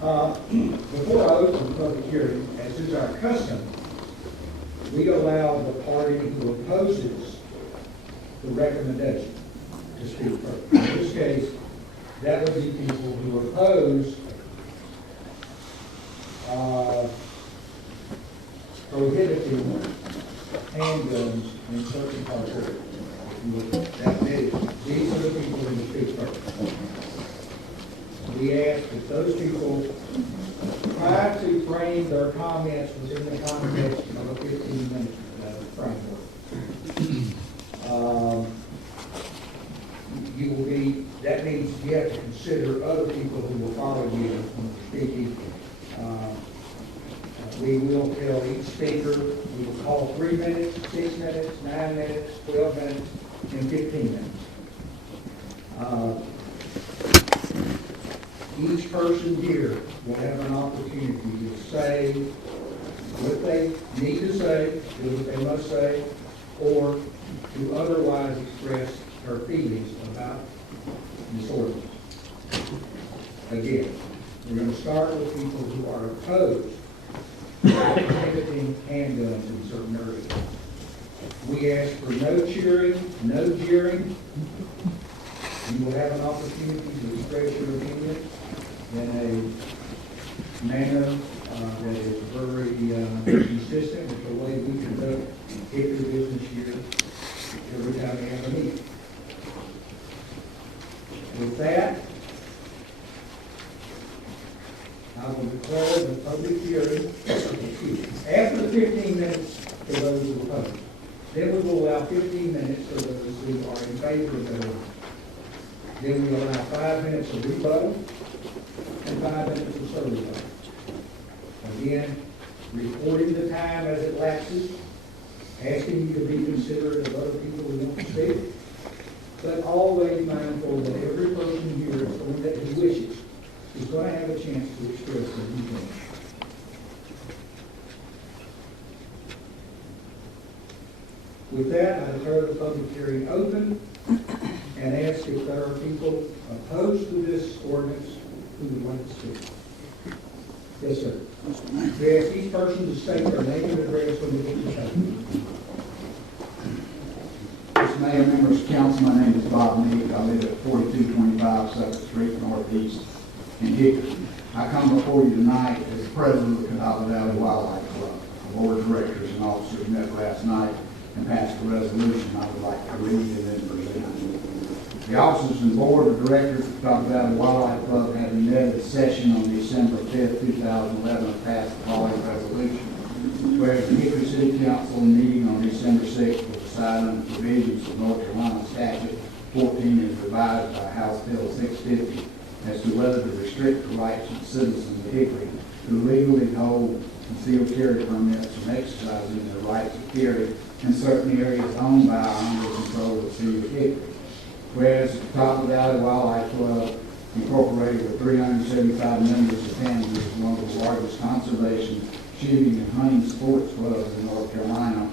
Before I open the public hearing, as is our custom, we allow the party who opposes the recommendation to speak first. In this case, that would be people who oppose prohibiting handguns in certain parts of it. These are the people who speak first. We ask that those people try to frame their comments within the context of a 15-minute framework. That means you have to consider other people who will follow you when you're speaking. We will tell each speaker, we will call 3 minutes, 6 minutes, 9 minutes, 12 minutes, and 15 minutes. Each person here will have an opportunity to say what they need to say, do what they must say, or to otherwise express their feelings about this ordinance. Again, we're going to start with people who are opposed to prohibiting handguns in certain areas. We ask for no cheering, no jeering. You will have an opportunity to express your opinion in a manner that is very consistent with the way we conduct Hickory business here every time we have a meeting. With that, I will declare the public hearing after 15 minutes for those who oppose. Then we will allow 15 minutes for those who are in favor of the ordinance. Then we allow 5 minutes of rebuttal and 5 minutes of survey. Again, recording the time as it lapses, asking you to be considerate of other people who want to speak, but always mindful that every person here is going that he wishes is going to have a chance to express their viewpoint. With that, I declare the public hearing open and ask if there are people opposed to this ordinance who would like to speak. Yes, sir. We ask each person to state their name and address when they get to speak. Mr. Mayor, members of council, my name is Bob Meek. I live at 4225 Second Street Northeast in Hickory. I come before you tonight as the president of the Catawba Valley Wildlife Club. The board of directors and officers met last night and passed a resolution I would like to read and then present. The officers and board of directors of the Catawba Valley Wildlife Club had met at session on December 5th, 2011 and passed the following resolution. Whereas the Hickory City Council meeting on December 6th will decide on the provisions of North Carolina Statute 14 as revised by House Bill 650 as to whether to restrict the rights of citizens of Hickory who legally hold concealed carry permits from exercising their rights of carry in certain areas owned by or under the control of the City of Hickory. Whereas the Catawba Valley Wildlife Club, incorporated with 375 members, attending is one of the largest conservation, shooting, and hunting sports clubs in North Carolina.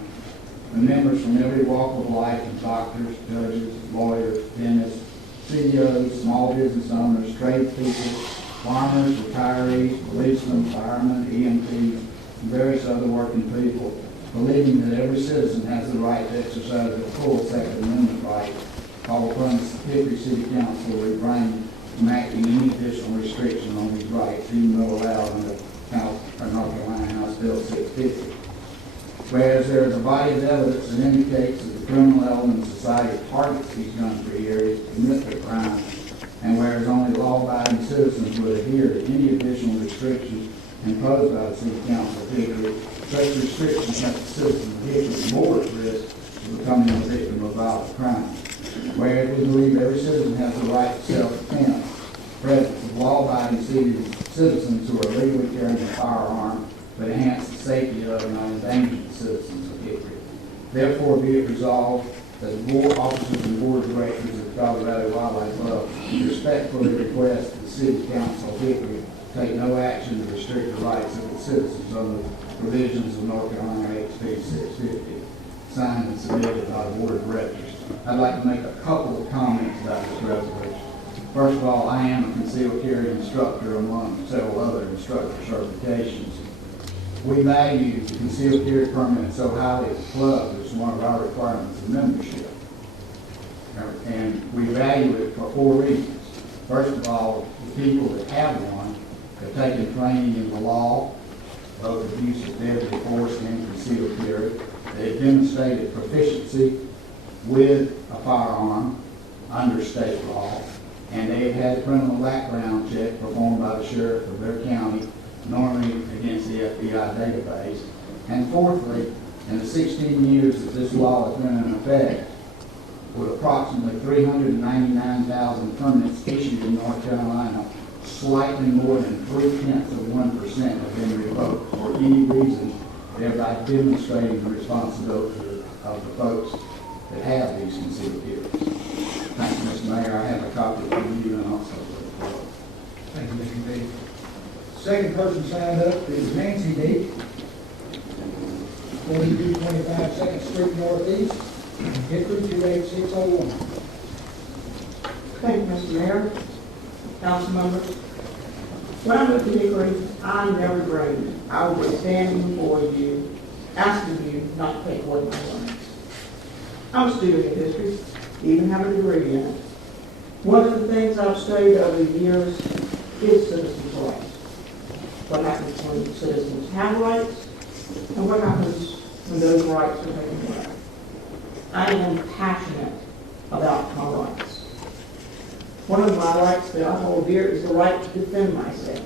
The members from every walk of life, from doctors, judges, lawyers, dentists, CEOs, small business owners, tradespeople, farmers, retirees, policemen, firemen, EMTs, and various other working people, believing that every citizen has the right to exercise their full Second Amendment right, call upon the Hickory City Council to refrain from acting any additional restriction on these rights, even though allowed under North Carolina House Bill 650. Whereas there is a body of evidence that indicates that the criminal element of society targets these gun-free areas to commit their crimes, and whereas only law-abiding citizens would adhere to any additional restrictions imposed by the City Council of Hickory, such restrictions make the citizens of Hickory more at risk of becoming a victim of violent crime. Whereas we believe every citizen has the right to self-defense, presence of law-abiding citizens who are legally carrying a firearm but enhance the safety of and not endanger the citizens of Hickory. Therefore, be it resolved that the board officers and board of directors of the Catawba Valley Wildlife Club respectfully request that the City Council of Hickory take no action to restrict the rights of its citizens under the provisions of North Carolina HB 650, signed and submitted by the board of directors. I'd like to make a couple of comments about this resolution. First of all, I am a concealed carry instructor among several other instructor certifications. We value concealed carry permit so highly at the club, it's one of our requirements of membership. And we value it for 4 reasons. First of all, the people that have one have taken training in the law, both of use of deadly force and concealed carry. They've demonstrated proficiency with a firearm under state law, and they have had a criminal background check performed by the sheriff of their county, normally against the FBI database. And fourthly, in the 16 years that this law has been in effect, with approximately 399,000 permits issued in North Carolina, slightly more than 0.3% have been revoked for any reason, thereby demonstrating the responsibility of the folks that have these concealed carries. Thank you, Mr. Mayor. I have a copy for you and also for the club. Thank you, Mr. B. Second person signed up is Nancy D. 4225 Second Street Northeast, Hickory 28601. Thank you, Mr. Mayor, council members. When I moved to Hickory, I never dreamed I would be standing before you, asking you not to take away my rights. I'm a student in history, even have a degree in it. One of the things I've studied over the years is citizens' rights. What happens when citizens have rights, and what happens when those rights are taken away. I am passionate about my rights. One of my rights that I hold dear is the right to defend myself.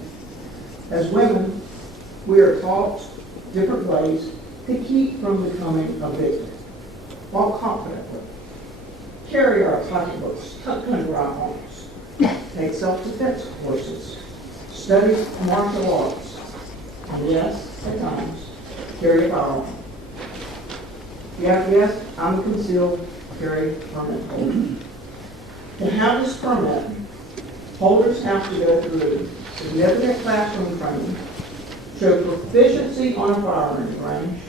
As women, we are taught different ways to keep from becoming a victim, while confidently carry our pocketbooks tucked under our arms, take self-defense courses, study martial arts, and yes, at times, carry a firearm. Yes, I'm a concealed carry permit holder. To have this permit, holders have to go through significant classroom training, show proficiency on a firearms range,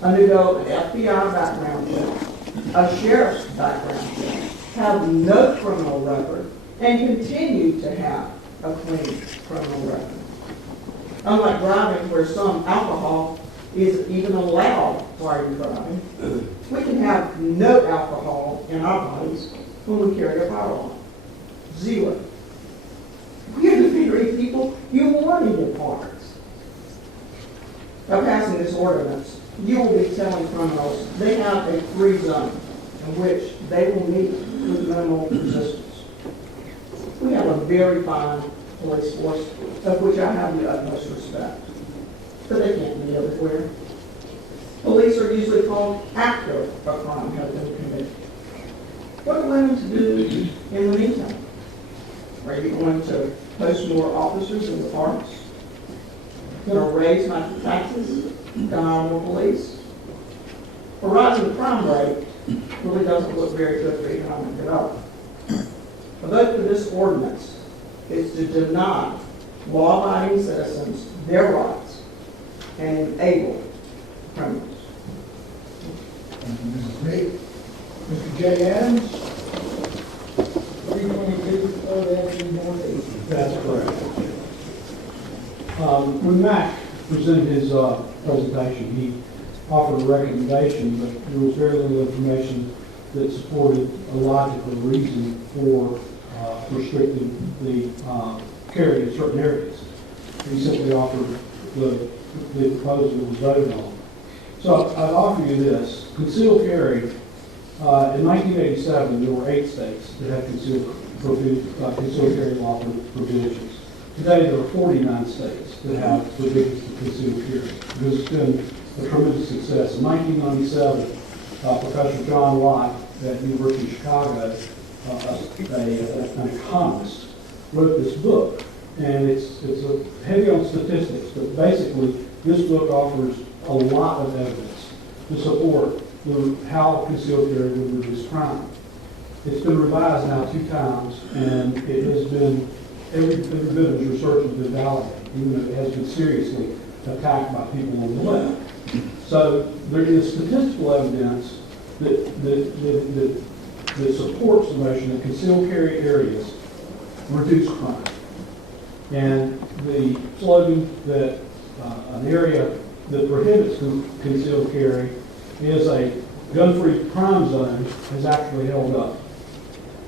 undergo an FBI background check, a sheriff's background check, have no criminal record, and continue to have a clean criminal record. Unlike driving where some alcohol is even allowed while you're driving, we can have no alcohol in our bodies when we carry a firearm. 0. We are the very people you wanted in parks. By passing this ordinance, you will be telling criminals they have a free zone in which they will meet with minimal resistance. We have a very fine police force, of which I have the utmost respect, but they can't be everywhere. Police are usually called after a crime has been committed. What are women to do in the meantime? Are you going to post more officers in the parks? Going to raise my taxes? Going to hire more police? A rising crime rate really doesn't look very good for economic development. A vote for this ordinance is to deny law-abiding citizens their rights and enable criminals. Thank you, Mrs. B. Mr. J. Adams, 322 3rd Avenue Northeast. That's correct. When Mac presented his presentation, he offered a recommendation, but there was very little information that supported a logical reason for restricting the carry in certain areas. He simply offered the proposal that was voted on. So I'd offer you this. Concealed carry, in 1987, there were 8 states that had concealed carry law provisions. Today, there are 49 states that have provisions for concealed carry. Because it's been a tremendous success. In 1997, Professor John Lott at the University of Chicago, an economist, wrote this book. And it's heavy on statistics, but basically, this book offers a lot of evidence to support how concealed carry would reduce crime. It's been revised now 2 times, and it has been, every bit of its research has been validated, even though it has been seriously attacked by people on the left. So there is statistical evidence that supports the notion that concealed carry areas reduce crime. And the slogan that an area that prohibits concealed carry is a gun-free crime zone has actually held up.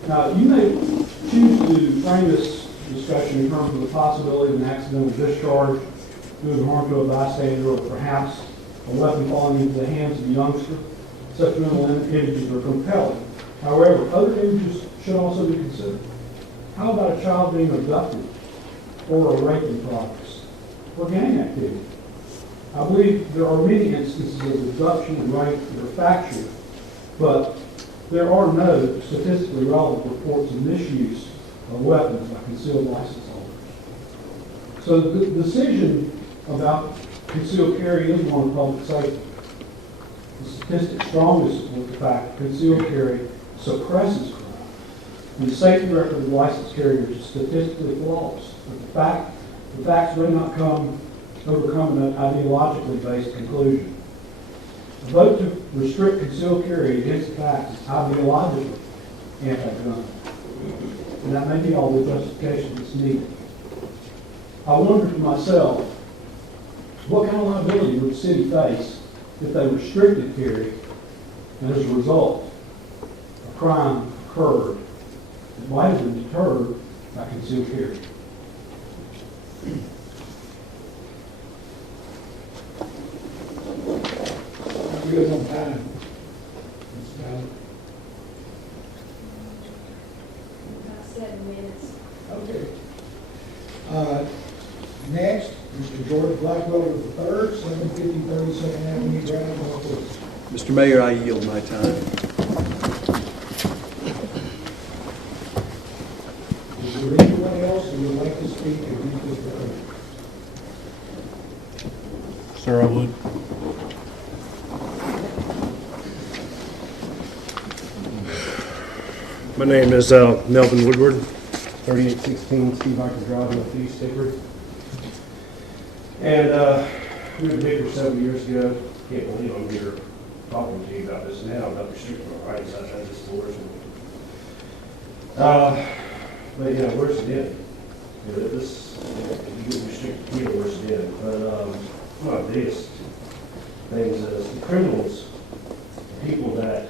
Now, you may choose to frame this discussion in terms of the possibility of an accidental discharge doing harm to a bystander, or perhaps a weapon falling into the hands of a youngster. Such mental images are compelling. However, other images should also be considered. How about a child being abducted, or a rape in progress, or gang activity? I believe there are many instances of abduction and rape that are factual, but there are no statistically relevant reports of misuse of weapons by concealed license holders. So the decision about concealed carry is one of public safety. The statistics strongly support the fact that concealed carry suppresses crime. And the safety record of licensed carriers is statistically flawless. But the facts may not overcome an ideologically based conclusion. A vote to restrict concealed carry against the facts is ideologically anti-gun. And that may be all the justification that's needed. I wonder to myself, what kind of liability would the city face if they restricted carry, and as a result, a crime occurred that might have been deterred by concealed carry? We're good on time. About 7 minutes. Okay. Next, Mr. George Blackwell III, 750 32nd Avenue Drive, Northwest. Mr. Mayor, I yield my time. Is there anyone else who would like to speak against this proposal? Sir, I would. My name is Melvin Woodward, 3816 Steve Hickory Drive, Northeast Hickory. And we moved to Hickory several years ago. Can't believe I'm here talking to you about this now, about restricting my rights outside this doors. But yeah, where's it in? You know, this, you get restricted here, where's it in? But one of the biggest things is the criminals, the people that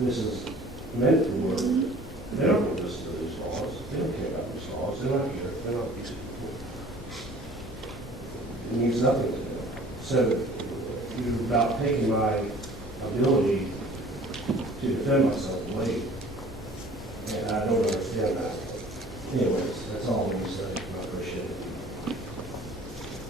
this is meant for, they don't want to listen to these laws. They don't care about these laws. They're not here. They're not these people. It means nothing to them. So you're about taking my ability to defend myself away. And I don't understand that. Anyways, that's all I'm going to say.